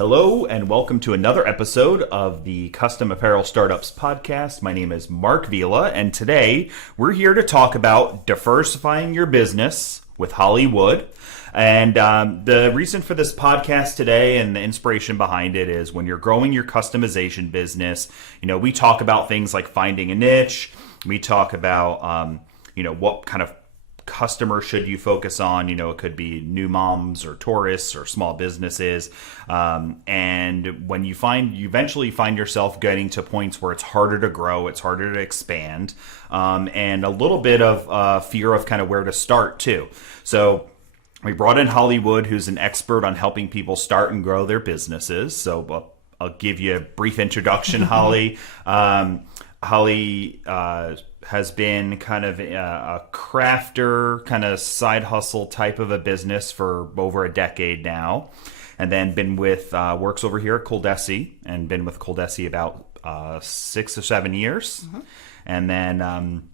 Hello and welcome to another episode of the Custom Apparel Startups podcast. My name is Mark Vila, and today we're here to talk about diversifying your business with Holly Wood. And the reason for this podcast today and the inspiration behind it is when you're growing your customization business, we talk about things like finding a niche. We talk about, what kind of customer should you focus on. It could be new moms or tourists or small businesses. And when you eventually find yourself getting to points where it's harder to grow, it's harder to expand, and a little bit of fear of kind of where to start too. So we brought in Holly Wood, who's an expert on helping people start and grow their businesses. So I'll give you a brief introduction, Holly. Holly has been kind of a crafter, kind of side hustle type of a business for over a decade now. And then been with, works over here at ColDesi and been with ColDesi about 6 or 7 years. Mm-hmm. And then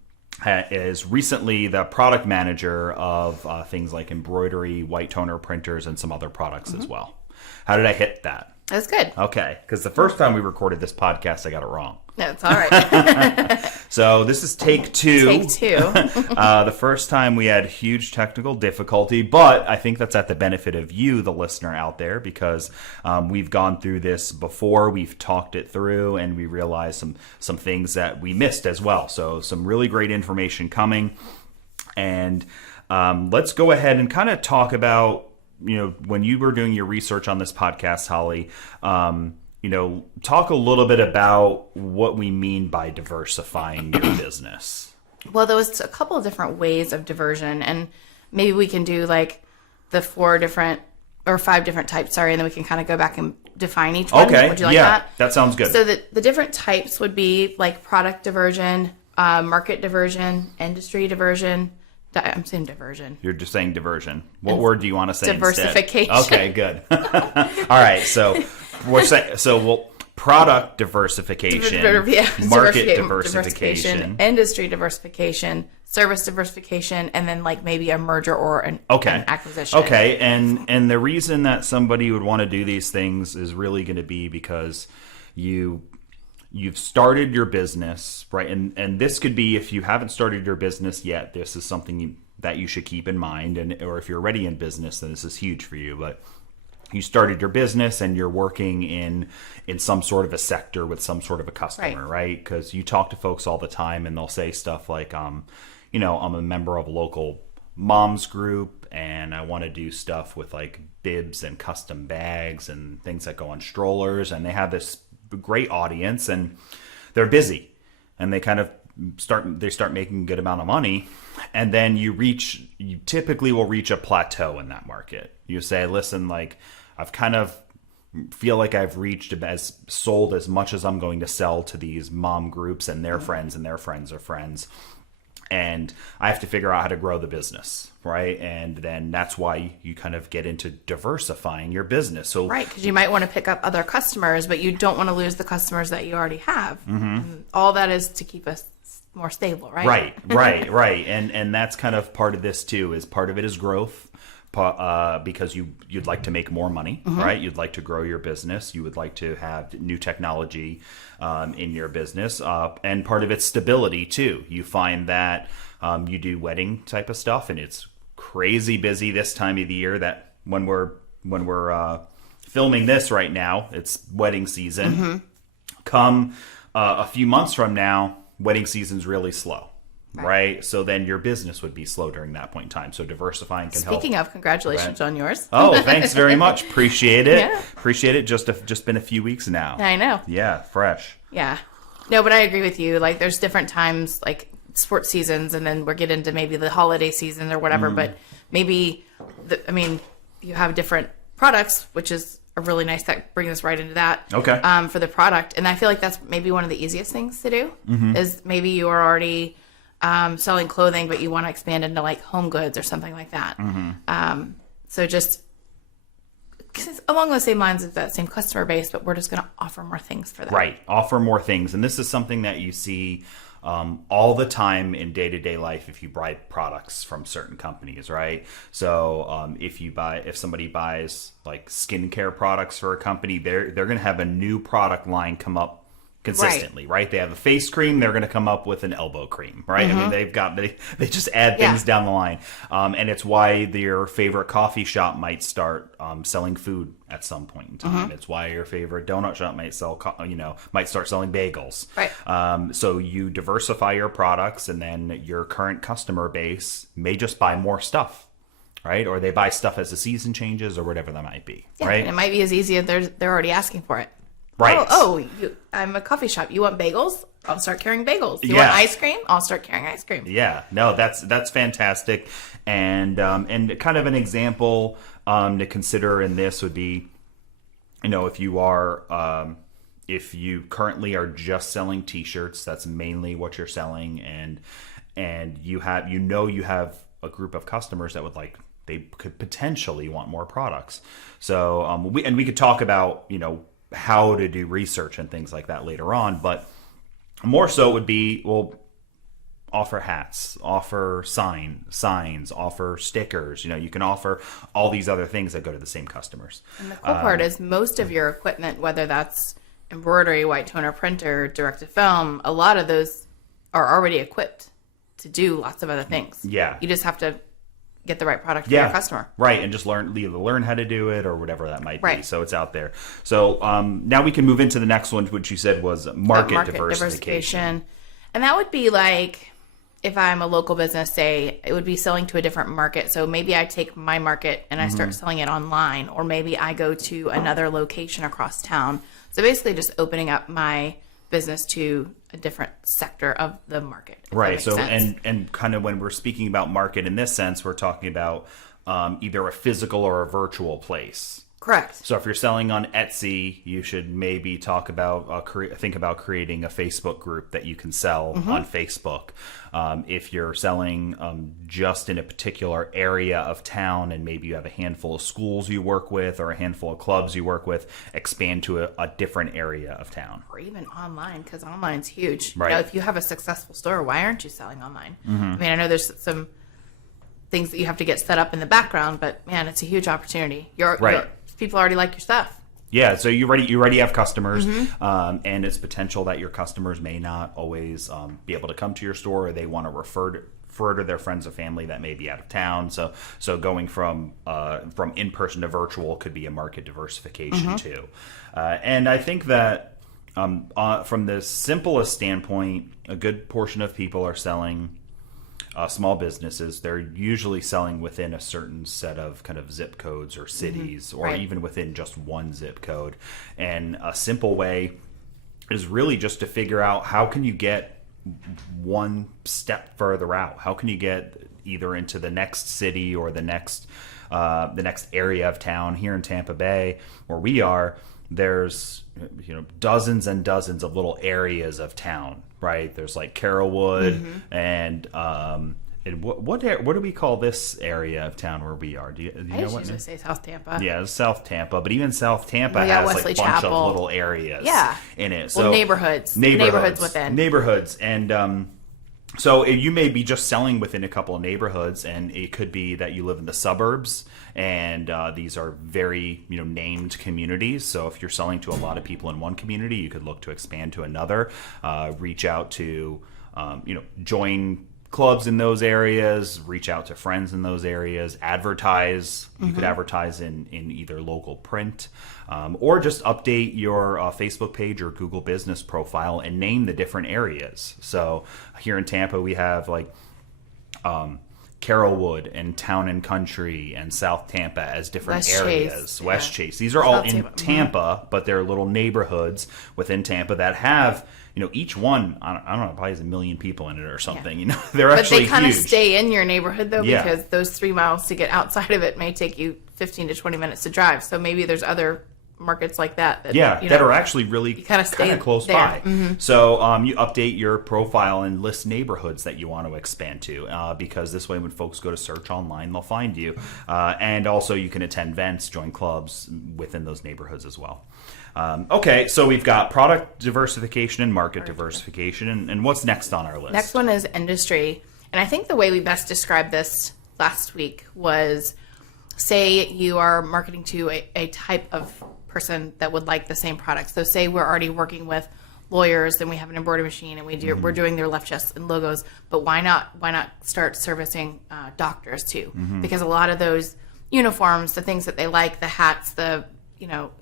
is recently the product manager of things like embroidery, white toner printers, and some other products as well. How did I hit that? That's good. Okay, because the first time we recorded this podcast, I got it wrong. No, it's all right. So this is take two. Take two. The first time we had huge technical difficulty, but I think that's at the benefit of you, the listener out there, because we've gone through this before, we've talked it through, and we realized some things that we missed as well. So some really great information coming. And let's go ahead and kind of talk about, when you were doing your research on this podcast, Holly, talk a little bit about what we mean by diversifying your business. Well, there was a couple of different ways of diversion, and maybe we can do like the 5 different types, and then we can kind of go back and define each one. Okay. Would you like that? That sounds good. So the different types would be like product diversion, market diversion, industry diversion. I'm saying diversion. You're just saying diversion. What word do you want to say Diversification. Instead? Okay, good. All right, so product diversification, market diversification, industry diversification, service diversification, and then like maybe a merger or an acquisition. Okay, and the reason that somebody would want to do these things is really going to be because you've started your business, right? And this could be, if you haven't started your business yet, this is something that you should keep in mind. Or if you're already in business, then this is huge for you. But you started your business and you're working in some sort of a sector with some sort of a customer, right? Because you talk to folks all the time and they'll say stuff like, I'm a member of a local moms group and I want to do stuff with like bibs and custom bags and things that go on strollers. And they have this great audience and they're busy and they kind of start making a good amount of money, and then you typically will reach a plateau in that market. You say, listen, like I've kind of feel like I've sold as much as I'm going to sell to these mom groups and their friends and their friends of friends, and I have to figure out how to grow the business, right? And then that's why you kind of get into diversifying your business. So right, because you might want to pick up other customers, but you don't want to lose the customers that you already have. Mm-hmm. All that is to keep us more stable, right? Right. And that's kind of part of this too. Is part of it is growth. Because you'd like to make more money, right? You'd like to grow your business. You would like to have new technology in your business. And part of it's stability too. You find that you do wedding type of stuff and it's crazy busy this time of the year, that when we're filming this right now, it's wedding season. Mm-hmm. Come a few months from now, wedding season's really slow. Right. So then your business would be slow during that point in time. So diversifying can help. Speaking of, congratulations on yours. Oh, thanks very much. Appreciate it. Yeah. Appreciate it. Just been a few weeks now. I know. Yeah. Fresh. Yeah. No, but I agree with you. Like there's different times, like sports seasons, and then we're getting into maybe the holiday season or whatever. But maybe, you have different products, which is a really nice, that brings us right into that. Okay. For the product. And I feel like that's maybe one of the easiest things to do is maybe you are already selling clothing, but you want to expand into like home goods or something like that. So just along the same lines of that same customer base, but we're just going to offer more things for them. Right. Offer more things. And this is something that you see all the time in day-to-day life if you buy products from certain companies, right? So if somebody buys like skincare products for a company, they're going to have a new product line come up consistently, right? They have a face cream, they're going to come up with an elbow cream, right? I mean, they just add things down the line. And it's why your favorite coffee shop might start selling food at some point in time. It's why your favorite donut shop might might start selling bagels. Right. So you diversify your products, and then your current customer base may just buy more stuff, right? Or they buy stuff as the season changes or whatever that might be, right? And it might be as easy as they're already asking for it. Right. I'm a coffee shop. You want bagels? I'll start carrying bagels. You want ice cream? I'll start carrying ice cream. Yeah. No, that's fantastic. And kind of an example to consider in this would be, if you currently are just selling t-shirts, that's mainly what you're selling, and you have a group of customers that they could potentially want more products. So we could talk about how to do research and things like that later on, but more so it would be, offer hats, offer signs, offer stickers. You can offer all these other things that go to the same customers. And the cool part is most of your equipment, whether that's embroidery, white toner printer, direct to film, a lot of those are already equipped to do lots of other things. Yeah. You just have to get the right product for your customer. Right, and just learn how to do it or whatever that might be. So it's out there. So now we can move into the next one, which you said was market diversification. And that would be like, if I'm a local business, say, it would be selling to a different market. So maybe I take my market and I start selling it online, or maybe I go to another location across town. So basically just opening up my business to a different sector of the market. Right. So and kind of when we're speaking about market in this sense, we're talking about either a physical or a virtual place. Correct. So if you're selling on Etsy, you should maybe think about creating a Facebook group that you can sell on Facebook. If you're selling just in a particular area of town, and maybe you have a handful of schools you work with or a handful of clubs you work with, expand to a different area of town. Or even online, because online's huge. Right. If you have a successful store, why aren't you selling online? I mean, I know there's some things that you have to get set up in the background, but man, it's a huge opportunity. People already like your stuff. Yeah, so you already have customers, and it's potential that your customers may not always be able to come to your store, or they want to refer to their friends or family that may be out of town. So going from in-person to virtual could be a market diversification too. And I think that from the simplest standpoint, a good portion of people are selling. Small businesses, they're usually selling within a certain set of kind of zip codes or cities, or even within just one zip code. And a simple way is really just to figure out, how can you get one step further out? How can you get either into the next city or the next area of town? Here in Tampa Bay, where we are, there's dozens and dozens of little areas of town. Right, there's like Carrollwood, and what do we call this area of town where we are? Do you know what? I usually say South Tampa. Yeah, it's South Tampa, but even South Tampa has Wesley like a bunch Chapel. of little areas in it. So well, neighborhoods within. Neighborhoods, and so you may be just selling within a couple of neighborhoods, and it could be that you live in the suburbs, and these are very named communities. So if you're selling to a lot of people in one community, you could look to expand to another, reach out to join clubs in those areas, reach out to friends in those areas, advertise. You could advertise in either local print, or just update your Facebook page or Google business profile and name the different areas. So here in Tampa, we have like Carrollwood and Town and Country and South Tampa as different areas. West Chase. These are all in Tampa, but they're little neighborhoods within Tampa that have each one, I don't know, probably has 1 million people in it or something. They're actually huge. But they kind of stay in your neighborhood, though, because those 3 miles to get outside of it may take you 15 to 20 minutes to drive. So maybe there's other markets like that. Yeah, you that know, are actually really kinda stay kind of close there. by. So you update your profile and list neighborhoods that you want to expand to, because this way when folks go to search online, they'll find you. And also you can attend events, join clubs within those neighborhoods as well. Okay, so we've got product diversification and market diversification. And what's next on our list? Next one is industry. And I think the way we best described this last week was, say you are marketing to a type of person that would like the same product. So say we're already working with lawyers and we have an embroidery machine and we're doing their left chests and logos, but why not start servicing doctors too? Because a lot of those uniforms, the things that they like, the hats, the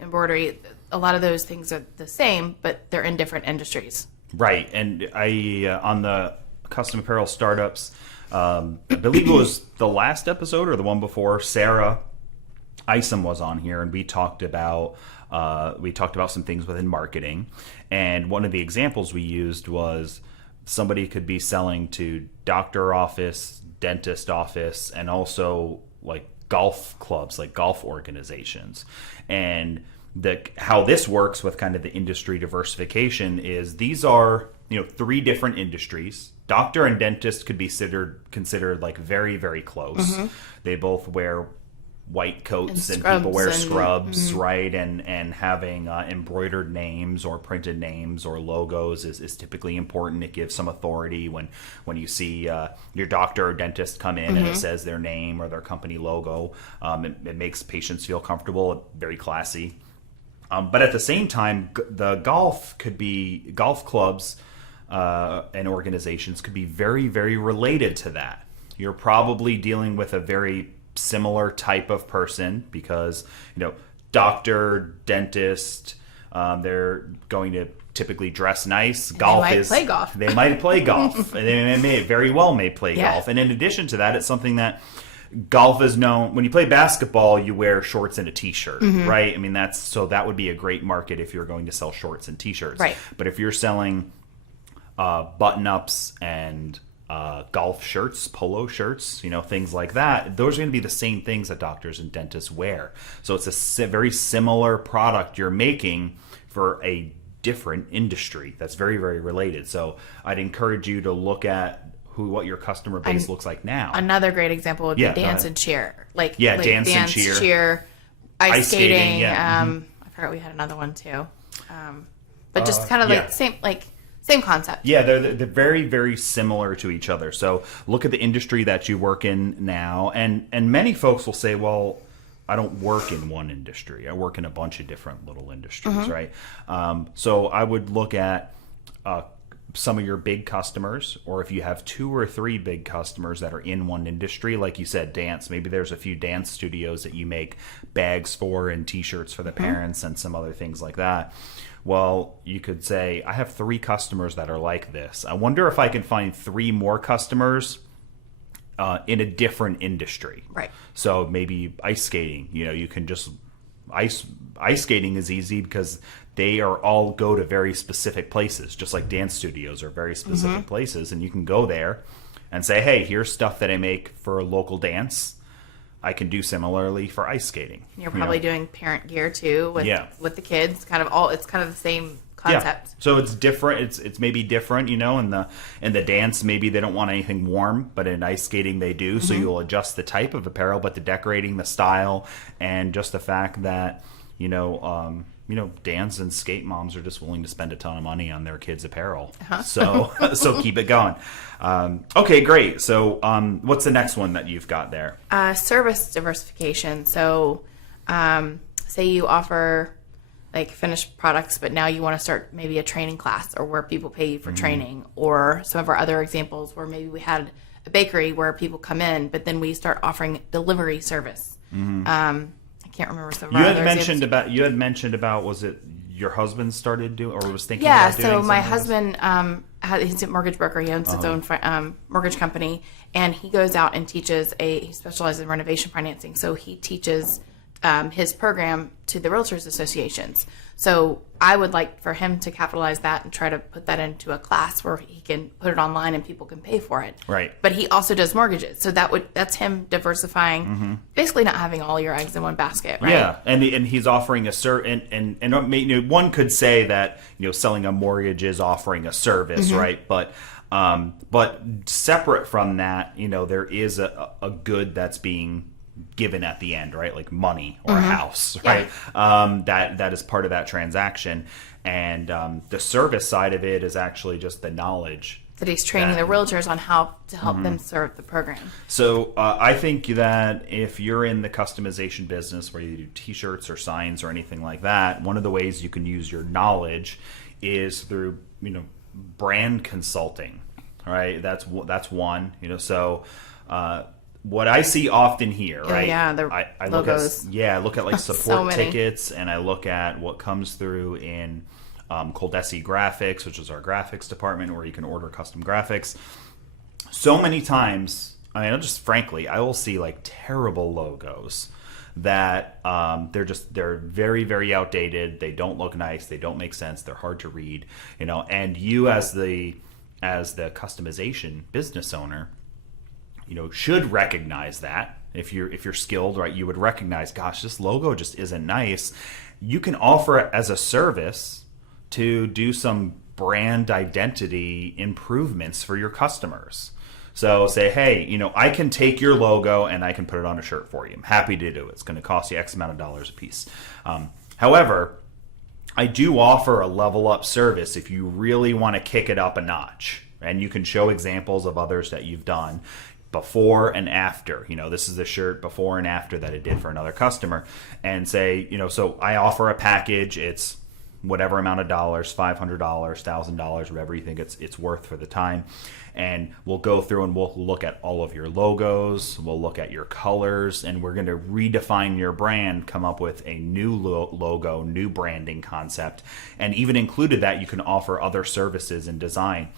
embroidery, a lot of those things are the same, but they're in different industries. Right. And I on the custom apparel startups, I believe it was the last episode or the one before, Sarah Isom was on here, and we talked about some things within marketing. And one of the examples we used was somebody could be selling to doctor office, dentist office, and also like golf clubs, like golf organizations. And how this works with kind of the industry diversification is these are 3 different industries. Doctor and dentist could be considered like very, very close. They both wear white coats and people wear scrubs, right? And having embroidered names or printed names or logos is typically important. It gives some authority when you see your doctor or dentist come in and it says their name or their company logo. It makes patients feel comfortable, very classy. But at the same time, the golf clubs and organizations could be very, very related to that. You're probably dealing with a very similar type of person because, doctor, dentist, they're going to typically dress nice. They might play golf. They might play golf. They may very well play golf. And in addition to that, it's something that golf is known. When you play basketball, you wear shorts and a t-shirt, right? I mean, that would be a great market if you're going to sell shorts and t-shirts. Right. But if you're selling button-ups and golf shirts, polo shirts, things like that, those are going to be the same things that doctors and dentists wear. So it's a very similar product you're making for a different industry that's very, very related. So I'd encourage you to look at what your customer base looks like now. Another great example would be dance and cheer. Dance and cheer, ice skating. Mm-hmm. I forgot we had another one too. But just kind of same concept. Yeah, they're very, very similar to each other. So look at the industry that you work in now. And many folks will say, well, I don't work in one industry. I work in a bunch of different little industries, right? So I would look at some of your big customers, or if you have 2 or 3 big customers that are in one industry, like you said, dance, maybe there's a few dance studios that you make bags for and t-shirts for the parents and some other things like that. Well, you could say, I have 3 customers that are like this. I wonder if I can find 3 more customers in a different industry. Right. So maybe ice skating, you can just ice skating is easy because they all go to very specific places, just like dance studios are very specific places. And you can go there and say, hey, here's stuff that I make for a local dance. I can do similarly for ice skating. You're probably doing parent gear too with the kids. It's kind of the same concept. Yeah. So it's different. It's maybe different, in the dance, maybe they don't want anything warm, but in ice skating they do. So you'll adjust the type of apparel, but the decorating, the style, and just the fact that, dance and skate moms are just willing to spend a ton of money on their kids' apparel. So keep it going. Okay, great. So what's the next one that you've got there? Service diversification. So say you offer like finished products, but now you want to start maybe a training class or where people pay you for training, or some of our other examples where maybe we had a bakery where people come in, but then we start offering delivery service. I can't remember some of our other examples. You had mentioned about, was it your husband started doing or was thinking about doing so my something husband he's a mortgage broker. He owns his own mortgage company, and he goes out and teaches he specializes in renovation financing. So he teaches his program to the Realtors Associations. So I would like for him to capitalize that and try to put that into a class where he can put it online and people can pay for it. Right. But he also does mortgages. So that's him diversifying, basically not having all your eggs in one basket, right? Yeah, and he's offering a and one could say that selling a mortgage is offering a service, right? But separate from that, there is a good that's being given at the end, right? Like money or a house, right? That is part of that transaction, and the service side of it is actually just the knowledge that he's training the realtors on how to help them serve the program. So I think that if you're in the customization business where you do t-shirts or signs or anything like that, one of the ways you can use your knowledge is through brand consulting, right? That's one. So what I see often here, right? I logos. Look at like So support many. tickets, and I look at what comes through in ColDesi Graphics, which is our graphics department, where you can order custom graphics. So many times, I will see like terrible logos that they're very, very outdated. They don't look nice. They don't make sense. They're hard to read. And you as the customization business owner, should recognize that. If you're skilled, right, you would recognize, gosh, this logo just isn't nice. You can offer it as a service to do some brand identity improvements for your customers. So say, hey, I can take your logo and I can put it on a shirt for you. I'm happy to do it. It's going to cost you X amount of dollars a piece. However, I do offer a level up service if you really want to kick it up a notch. And you can show examples of others that you've done before and after. This is the shirt before and after that I did for another customer. And say, so I offer a package. It's whatever amount of dollars, $500, $1,000, whatever you think it's worth for the time. And we'll go through and we'll look at all of your logos. We'll look at your colors, and we're going to redefine your brand, come up with a new logo, new branding concept. And even included that, you can offer other services in design,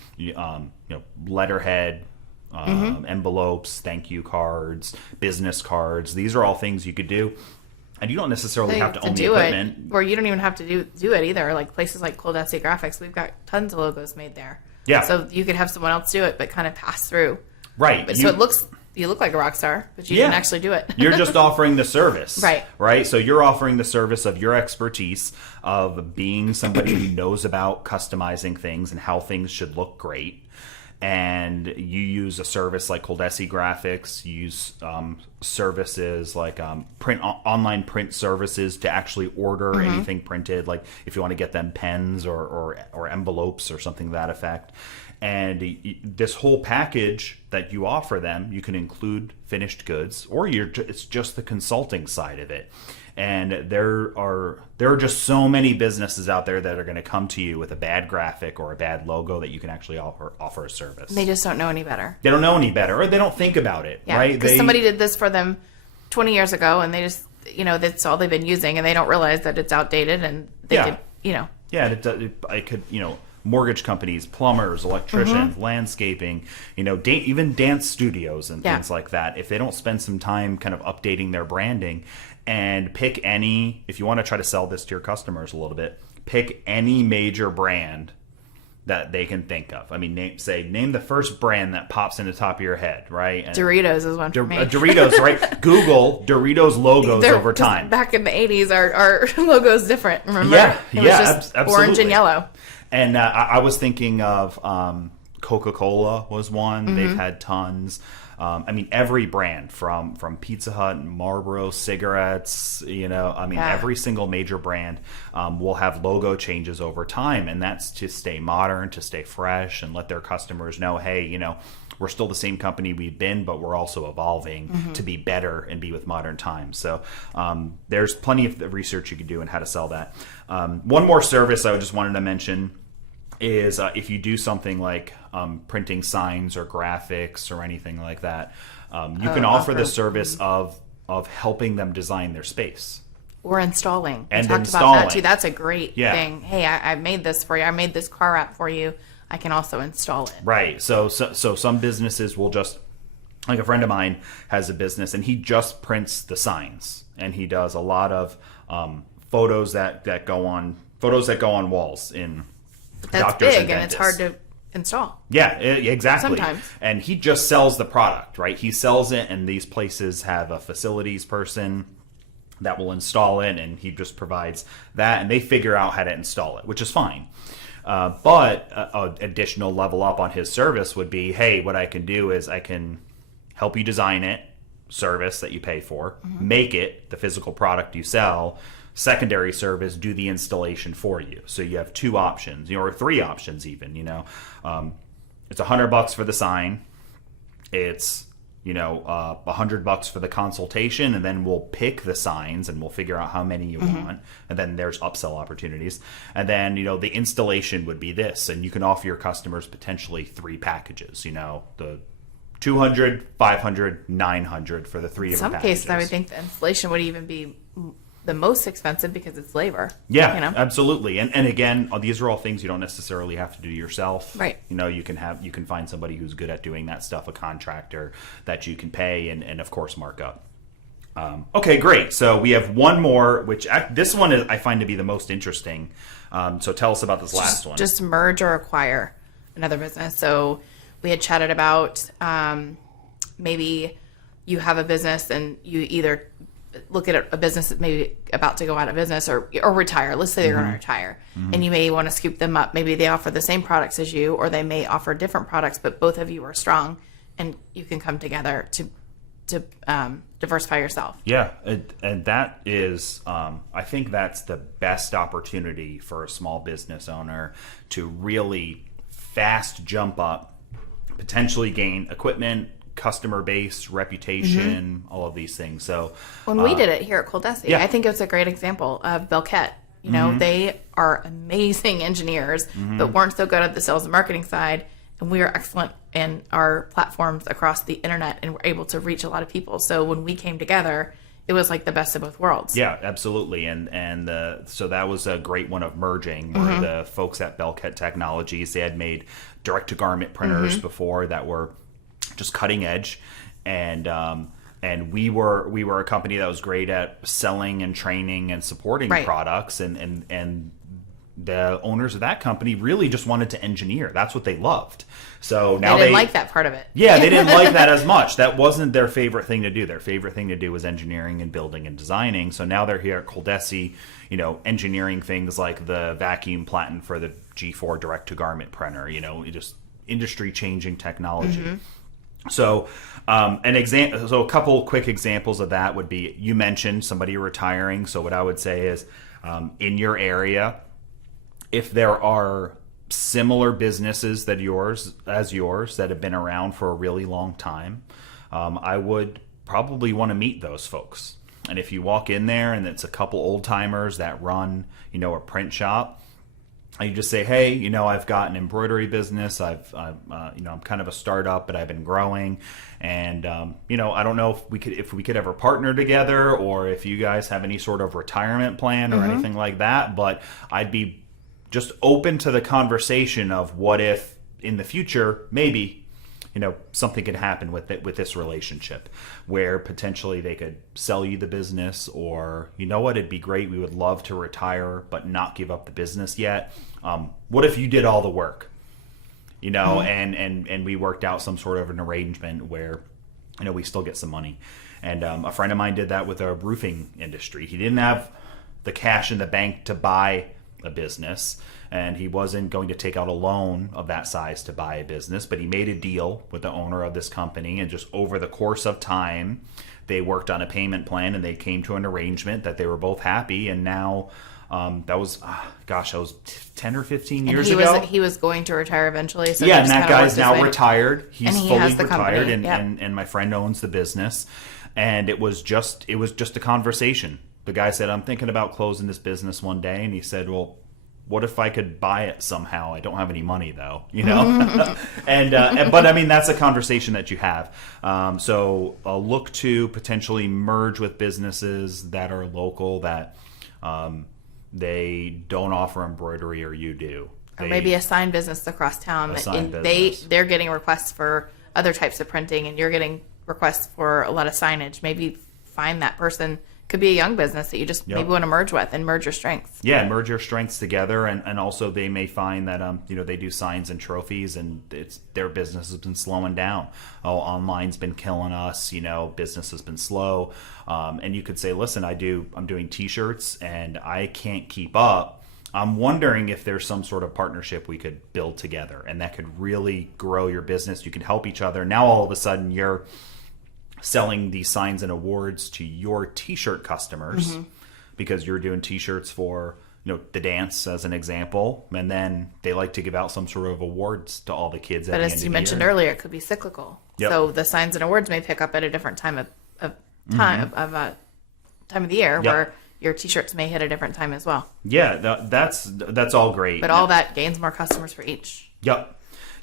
letterhead, envelopes, thank you cards, business cards. These are all things you could do. And you don't necessarily have to own the equipment. Or you don't even have to do it either. Like places like ColDesi Graphics, we've got tons of logos made there. Yeah. So you could have someone else do it, but kind of pass through. Right. But you look like a rock star, but you didn't actually do it. You're just offering the service. Right. Right. So you're offering the service of your expertise of being somebody who knows about customizing things and how things should look great. And you use a service like ColDesi Graphics, you use services like online print services to actually order anything printed, like if you want to get them pens or envelopes or something to that effect. And this whole package that you offer them, you can include finished goods, or it's just the consulting side of it. And there are just so many businesses out there that are going to come to you with a bad graphic or a bad logo that you can actually offer a service. They just don't know any better. They don't know any better, or they don't think about it, right? Because somebody did this for them 20 years ago, and they just, that's all they've been using, and they don't realize that it's outdated, and they could. Yeah, I could, mortgage companies, plumbers, electricians, landscaping, even dance studios and things like that. If they don't spend some time kind of updating their branding, and pick any, if you want to try to sell this to your customers a little bit, pick any major brand that they can think of. I mean, name the first brand that pops in the top of your head, right? And Doritos is one for me. Doritos, right? Google Doritos logos over time. Back in the 80s, our logo's different, remember? Yeah, it was just absolutely. Orange and yellow. And I was thinking of Coca-Cola was one. They've had tons. Every brand from Pizza Hut, Marlboro cigarettes, every single major brand will have logo changes over time. And that's to stay modern, to stay fresh, and let their customers know, hey, we're still the same company we've been, but we're also evolving to be better and be with modern times. So there's plenty of research you could do on how to sell that. One more service I just wanted to mention is if you do something like printing signs or graphics or anything like that, you can offer the service of helping them design their space. Or installing. And we talked installing. about that too. That's a great thing. Hey, I made this for you. I made this car app for you. I can also install it. Right. So some businesses will just like a friend of mine has a business and he just prints the signs, and he does a lot of photos that go on walls in That's doctors big, and and it's dentists. hard to install. Yeah, exactly. Sometimes. And he just sells the product, right? He sells it, and these places have a facilities person that will install it, and he just provides that, and they figure out how to install it, which is fine. But an additional level up on his service would be, hey, what I can do is I can help you design it, service that you pay for, make it, the physical product you sell, secondary service, do the installation for you. So you have two options, or three options even, it's $100 for the sign. It's, $100 for the consultation, and then we'll pick the signs and we'll figure out how many you want. And then there's upsell opportunities. And then, the installation would be this, and you can offer your customers potentially 3 packages, the 200, 500, 900 for the 3 different packages. In some cases, I would think the installation would even be the most expensive because it's labor. Yeah, absolutely. And again, these are all things you don't necessarily have to do yourself. Right. You can find somebody who's good at doing that stuff, a contractor that you can pay and of course mark up. Okay, great. So we have one more, which this one I find to be the most interesting. So tell us about this last one. Just merge or acquire another business. So we had chatted about maybe you have a business and you either look at a business that's maybe about to go out of business or retire. Let's say they're going to retire, and you may want to scoop them up. Maybe they offer the same products as you, or they may offer different products, but both of you are strong, and you can come together to diversify yourself. Yeah, and that is, I think that's the best opportunity for a small business owner to really fast jump up, potentially gain equipment, customer base, reputation, all of these things. So when we did it here at ColDesi, yeah. I think it was a great example of Belkett. They are amazing engineers, but weren't so good at the sales and marketing side. And we are excellent in our platforms across the internet, and we're able to reach a lot of people. So when we came together, it was like the best of both worlds. Yeah, absolutely. So that was a great one of merging, where the folks at Belkett Technologies, they had made direct-to-garment printers before that were just cutting edge, and we were a company that was great at selling and training and supporting products, and the owners of that company really just wanted to engineer. That's what they loved. So now they didn't like that part of it. Yeah, they didn't like that as much. That wasn't their favorite thing to do. Their favorite thing to do was engineering and building and designing. So now they're here at ColDesi, engineering things like the vacuum platen for the G4 direct-to-garment printer. Just industry-changing technology. So, so a couple quick examples of that would be, you mentioned somebody retiring. So what I would say is, in your area, if there are similar businesses that yours that have been around for a really long time, I would probably want to meet those folks. And if you walk in there and it's a couple old timers that run, a print shop, you just say, hey, I've got an embroidery business. I'm kind of a startup, but I've been growing, and I don't know if we could ever partner together, or if you guys have any sort of retirement plan or anything like that. But I'd be just open to the conversation of what if in the future maybe something could happen with this relationship, where potentially they could sell you the business, or it'd be great, we would love to retire but not give up the business yet. What if you did all the work, and we worked out some sort of an arrangement where we still get some money. And a friend of mine did that with a roofing industry. He didn't have the cash in the bank to buy a business, and he wasn't going to take out a loan of that size to buy a business, but he made a deal with the owner of this company, and just over the course of time they worked on a payment plan, and they came to an arrangement that they were both happy. And now that was 10 or 15 years ago. He was going to retire eventually. So yeah, and that guy's now retired. He's and he fully has the retired, company. and my friend owns the business. And it was just a conversation. The guy said, I'm thinking about closing this business one day. And he said, well, what if I could buy it somehow? I don't have any money though, but I mean, that's a conversation that you have. So look to potentially merge with businesses that are local, that they don't offer embroidery, or you do. Or maybe a sign business across town. They're getting requests for other types of printing, and you're getting requests for a lot of signage, maybe find that person. Could be a young business that you just maybe want to merge with and merge your strengths. Yeah, merge your strengths together, and also they may find that they do signs and trophies, and their business has been slowing down. Oh, online's been killing us. Business has been slow, and you could say, listen, I'm doing T-shirts, and I can't keep up. I'm wondering if there's some sort of partnership we could build together, and that could really grow your business. You can help each other. Now all of a sudden you're selling these signs and awards to your T-shirt customers because you're doing T-shirts for the dance as an example, and then they like to give out some sort of awards to all the kids. But as you mentioned earlier, it could be cyclical. Yep. So the signs and awards may pick up at a different time of the year where your T-shirts may hit a different time as well. Yeah, that's all great. But all that gains more customers for each. Yep.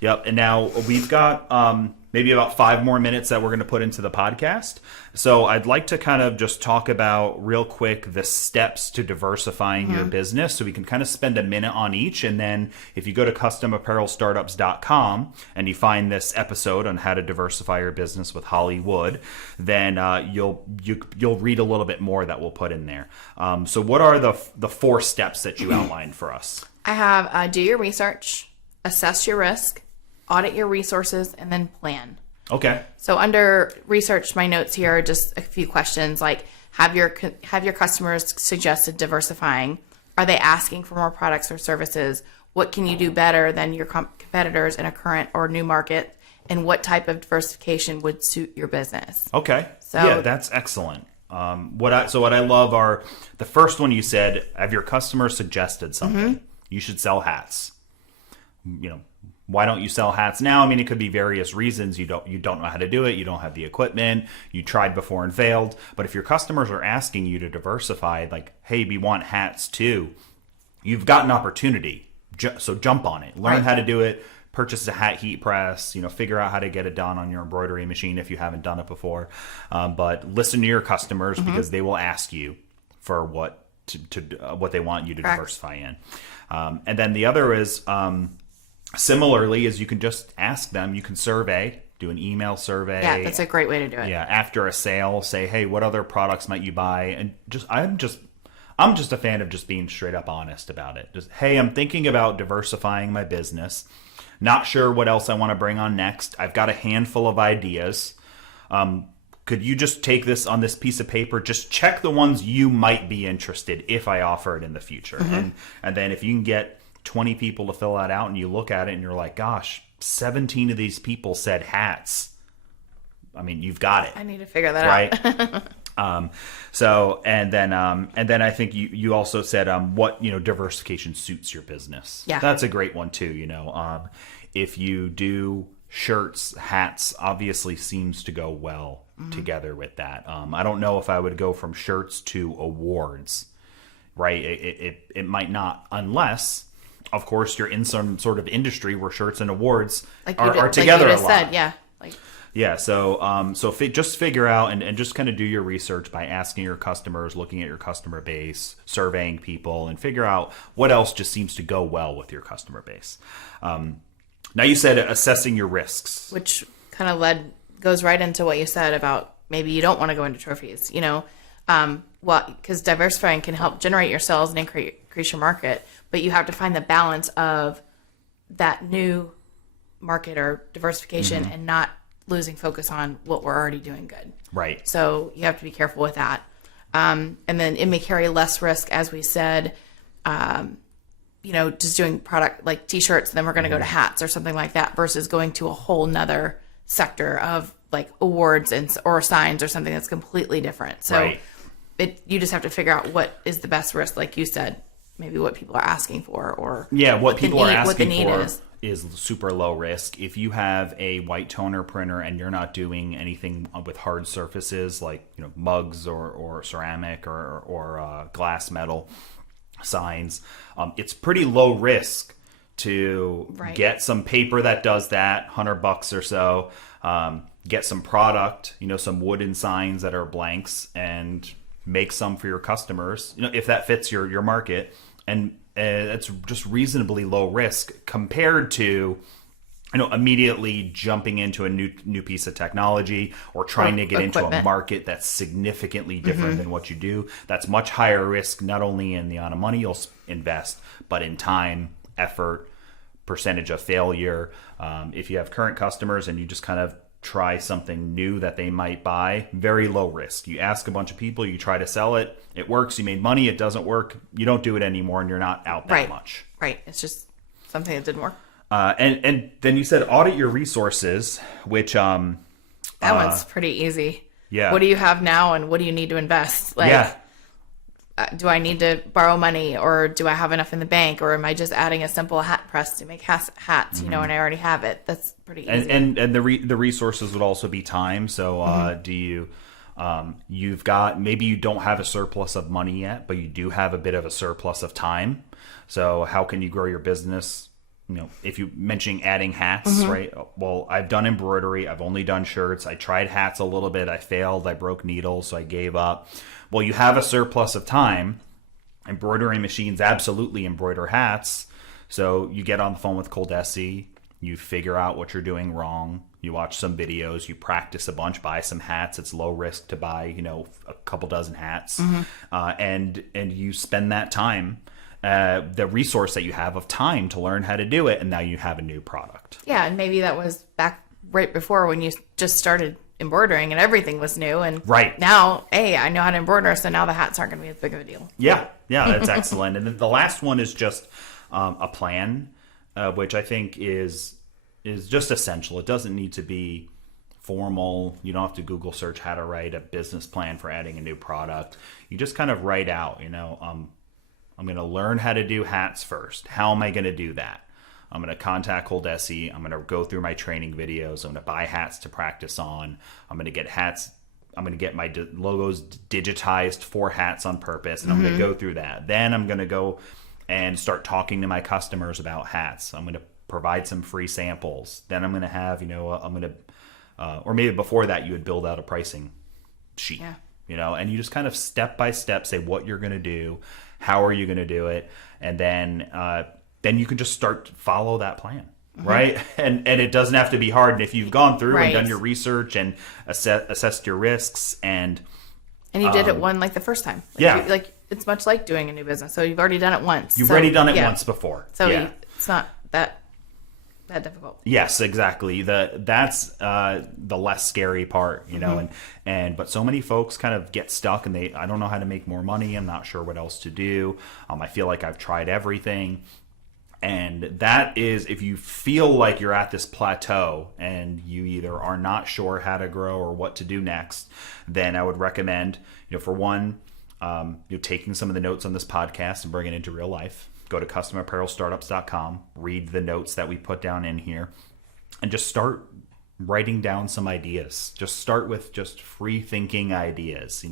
And now we've got maybe about 5 more minutes that we're going to put into the podcast. So I'd like to kind of just talk about real quick the steps to diversifying your business. So we can kind of spend a minute on each. And then if you go to customapparelstartups.com and you find this episode on how to diversify your business with Holly Wood, then you'll read a little bit more that we'll put in there. So what are the 4 steps that you outlined for us? I have do your research, assess your risk, audit your resources, and then plan. Okay. So under research, my notes here are just a few questions like have your customers suggested diversifying? Are they asking for more products or services? What can you do better than your competitors in a current or new market? And what type of diversification would suit your business? Okay. So yeah, that's excellent. What I love are the first one you said, have your customers suggested something? You should sell hats. Why don't you sell hats now? I mean, it could be various reasons. You don't know how to do it. You don't have the equipment. You tried before and failed. But if your customers are asking you to diversify, like, hey, we want hats too, you've got an opportunity. So jump on it. Learn how to do it. Purchase a hat heat press. Figure out how to get it done on your embroidery machine if you haven't done it before. But listen to your customers because they will ask you for what they want you to diversify in. And then the other is. Similarly, is you can just ask them, you can survey, do an email survey. Yeah, that's a great way to do it. Yeah, after a sale, say, hey, what other products might you buy? And I'm just a fan of just being straight up honest about it. Just, hey, I'm thinking about diversifying my business. Not sure what else I want to bring on next. I've got a handful of ideas. Could you just take this on this piece of paper? Just check the ones you might be interested if I offer it in the future. And then if you can get 20 people to fill that out and you look at it and you're like, gosh, 17 of these people said hats. I mean, you've got it. I need to figure that right? out. And then I think you also said what diversification suits your business. Yeah, that's a great one too. If you do shirts, hats obviously seems to go well together with that. I don't know if I would go from shirts to awards, right? It might not, unless of course you're in some sort of industry where shirts and awards are together a lot. Said, yeah. Yeah, so just figure out and just kind of do your research by asking your customers, looking at your customer base, surveying people, and figure out what else just seems to go well with your customer base. Now you said assessing your risks, which kind of goes right into what you said about maybe you don't want to go into trophies. Because diversifying can help generate your sales and increase your market, but you have to find the balance of that new market or diversification and not losing focus on what we're already doing good. Right. So you have to be careful with that. And then it may carry less risk, as we said, just doing product like T-shirts, then we're going to go to hats or something like that versus going to a whole nother sector of like awards or signs or something that's completely different. So you just have to figure out what is the best risk, like you said, maybe what people are asking for or what people are asking for is super low risk. If you have a white toner printer and you're not doing anything with hard surfaces like mugs or ceramic or glass metal signs, it's pretty low risk to get some paper that does that, $100 or so, get some product, some wooden signs that are blanks, and make some for your customers, if that fits your market. And it's just reasonably low risk compared to immediately jumping into a new piece of technology or trying to get into a equipment. market that's significantly different than what you do. That's much higher risk, not only in the amount of money you'll invest, but in time, effort, percentage of failure. If you have current customers and you just kind of try something new that they might buy, very low risk. You ask a bunch of people, you try to sell it, it works, you made money, it doesn't work, you don't do it anymore, and you're not out that much. Right. It's just something that didn't work. And then you said audit your resources, which That one's pretty easy. Yeah. What do you have now, and what do you need to invest? Do I need to borrow money, or do I have enough in the bank, or am I just adding a simple hat press to make hats, and I already have it? That's pretty easy. And the resources would also be time. So do you you've got, maybe you don't have a surplus of money yet, but you do have a bit of a surplus of time. So how can you grow your business? If you mentioning adding hats, right? Well, I've done embroidery. I've only done shirts. I tried hats a little bit. I failed. I broke needles, so I gave up. Well, you have a surplus of time. Embroidery machines absolutely embroider hats. So you get on the phone with ColDesi. You figure out what you're doing wrong. You watch some videos. You practice a bunch. Buy some hats. It's low risk to buy, a couple dozen hats, and you spend that time. The resource that you have of time to learn how to do it, and now you have a new product. Yeah, and maybe that was back right before when you just started embroidering and everything was new. And now, I know how to embroider, so now the hats aren't going to be as big of a deal. Yeah, that's excellent. And then the last one is just a plan, which I think is just essential. It doesn't need to be formal. You don't have to Google search how to write a business plan for adding a new product. You just kind of write out, I'm going to learn how to do hats first. How am I going to do that? I'm going to contact ColDesi. I'm going to go through my training videos. I'm going to buy hats to practice on. I'm going to get hats. I'm going to get my logos digitized for hats on purpose. And I'm going to go through that. Then I'm going to go and start talking to my customers about hats. I'm going to provide some free samples. Then I'm going to have, or maybe before that, you would build out a pricing sheet. Yeah. And you just kind of step by step say what you're going to do, how are you going to do it, and then you can just start to follow that plan, right? And it doesn't have to be hard. And if you've gone through and done your research and assessed your risks and you did it the first time, it's much like doing a new business. So you've already done it once. You've already done it once before, so it's not that difficult. Yes, exactly. That's the less scary part, but so many folks kind of get stuck and I don't know how to make more money. I'm not sure what else to do. I feel like I've tried everything. And that is, if you feel like you're at this plateau and you either are not sure how to grow or what to do next, then I would recommend, for one, taking some of the notes on this podcast and bringing it into real life. Go to customapparelstartups.com, read the notes that we put down in here, and just start writing down some ideas. Just start with just free thinking ideas.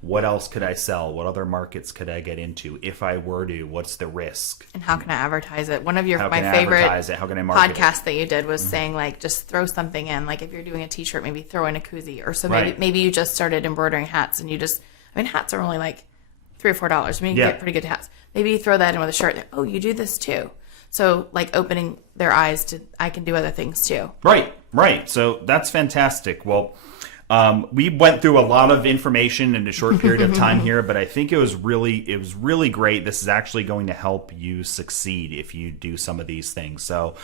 What else could I sell? What other markets could I get into? If I were to, what's the risk? And how can I advertise it? One of my favorite podcasts that you did was saying just throw something in. Like if you're doing a t-shirt, maybe throw in a koozie, or maybe you just started embroidering hats and hats are only $3 or $4. You get pretty good hats. Maybe you throw that in with a shirt. Oh, you do this too. So opening their eyes to, I can do other things too. Right. So that's fantastic. Well, we went through a lot of information in a short period of time here, but I think it was really great. This is actually going to help you succeed if you do some of these things. So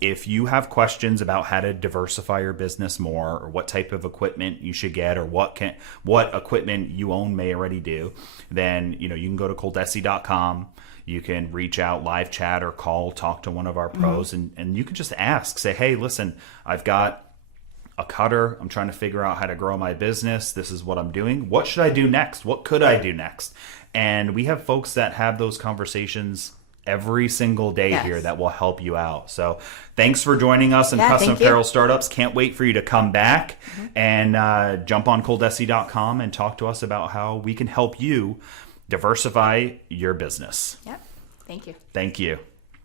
if you have questions about how to diversify your business more, or what type of equipment you should get, or what equipment you own may already do, then you can go to ColDesi.com. You can reach out, live chat, or talk to one of our pros, and you can just ask, say, hey, listen, I've got a cutter. I'm trying to figure out how to grow my business. This is what I'm doing. What should I do next? What could I do next? And we have folks that have those conversations every single day here that will help you out. So thanks for joining us in Custom Apparel Startups. Can't wait for you to come back and jump on ColDesi.com and talk to us about how we can help you diversify your business. Yep. Thank you. Thank you.